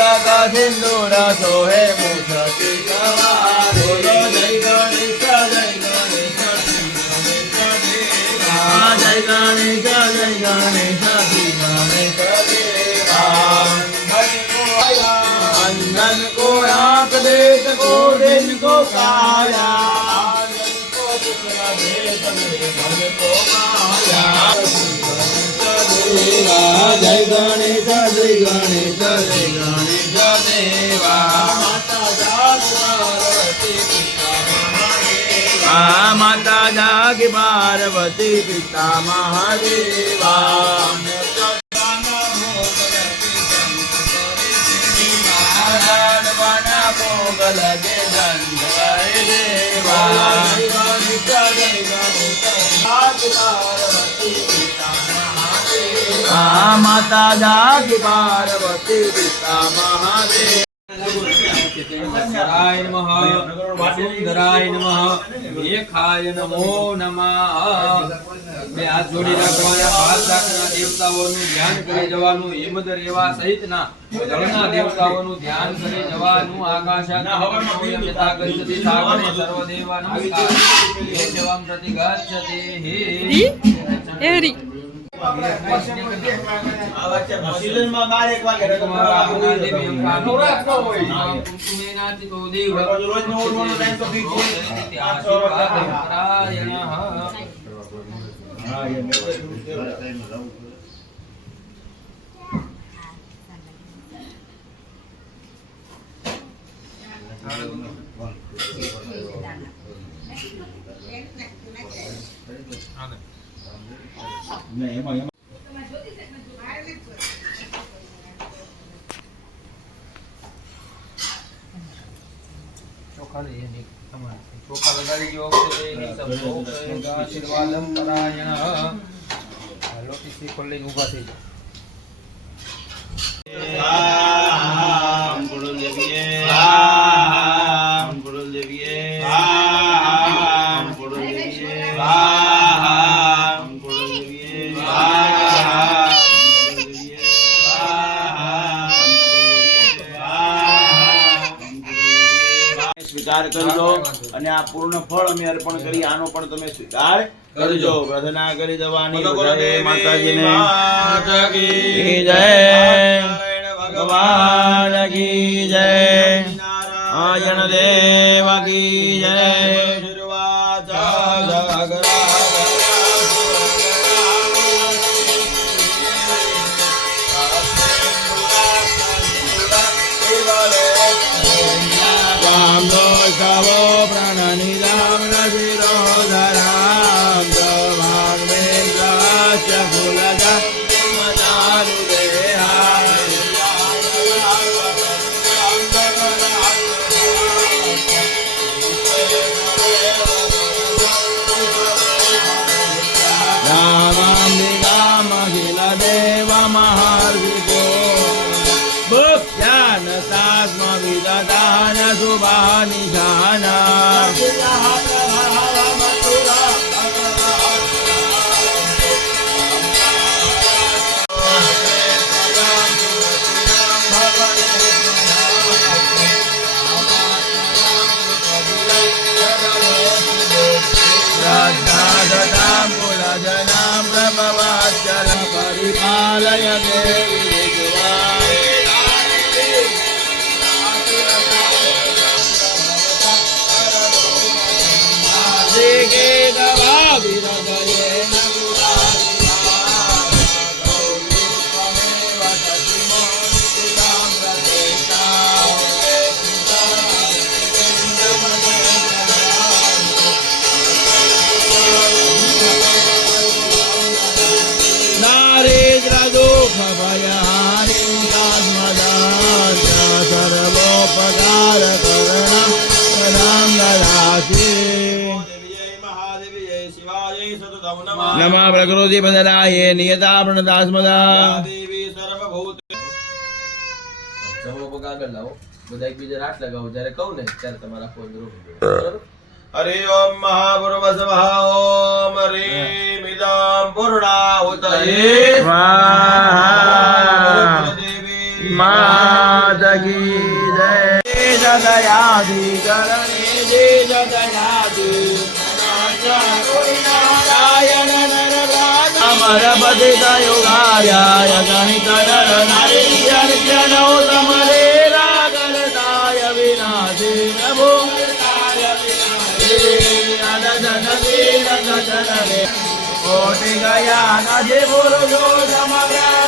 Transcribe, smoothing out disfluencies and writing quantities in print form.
का सिंदूर सोहे मूर्ति सवार बोलो जय गणेश जय गणेश जय गणेश जय गणेश अंजन को आंख देत को दिन को काया जय गणेश जय गणेश जय गणेश देवा माता जागी पार्वती पिता महादेवा भोग लगे दंड देवा माता जागी पार्वती पिता महादेव धराय नमः वसुंधराय नमः मेघाय नमो नमः બે હાથ જોડી રાખવાના ભાત રાખના દેવતાઓનું ધ્યાન કરી જવાનું હિમદ રેવા સહિતના જળના દેવતાઓનું ધ્યાન કરી જવાનું આકાશાના યથા ગચ્છતિ સાગરે સર્વદેવા નમસ્કાર દેવમ પ્રતિ ગચ્છતિ હે હરી સિલનમાં બાર એક વાગે તમારા દેવી અંકાનો રાખતો હોય કુમકુમેનાતિ તો દેવ રોજ નો ઓરવાનો ટાઈમ તો ફિક્સ છે આશીર્વાદ નારાયણ હા ये नहीं ચોખા લઈએ ને તમારે ચોખા લગાડી ગયો વખતે એની સબકો આશીર્વાદમ પરાયણ લોટી શ્રીફળ લઈને ઊભા થઈ જાઓ ગુરુ દેવીએ ગુરુ દેવીએ ગુરુ દેવીએ સ્વીકાર કરજો અને આ પૂર્ણ ફળ અમે અર્પણ કરી આનો પણ તમે સ્વીકાર કરજો પ્રાર્થના કરી જવાની માતાજીને માતા કી જય ભગવાન કી જય આયણ દેવ કી જય પ્રાણની રામ નજીરો ધરામ ભાગ મેં ફૂલજા મજારુ રામાંબિકા મહિલ દેવ મહાર્ષિકો ભક્ત્યાન સાસ્મ વિદદાન શુભા નિશાના પરિપાલય દેવી नमः प्रकृति बदलाये नियता प्रणदास्मदा देवी सर्वभूत समो पगार लाओ બધા એકબીજા રાત લગાવો જ્યારે કહું ને ત્યારે તમારા ફોન જરૂર हरि ओम महाभुर्भुवः ओम ह्रीं इदं पूर्णाहुतये स्वाहा देवी माता દયાધિ કરણે જે જગન્નાથિ નારાયણ નર અમર પદે યોગાય ગણિત નર નારી જનો સમરે રાગરતાય વિનાશે પ્રભુ કોટી ગયા નજે પુરુષો સમગ્ર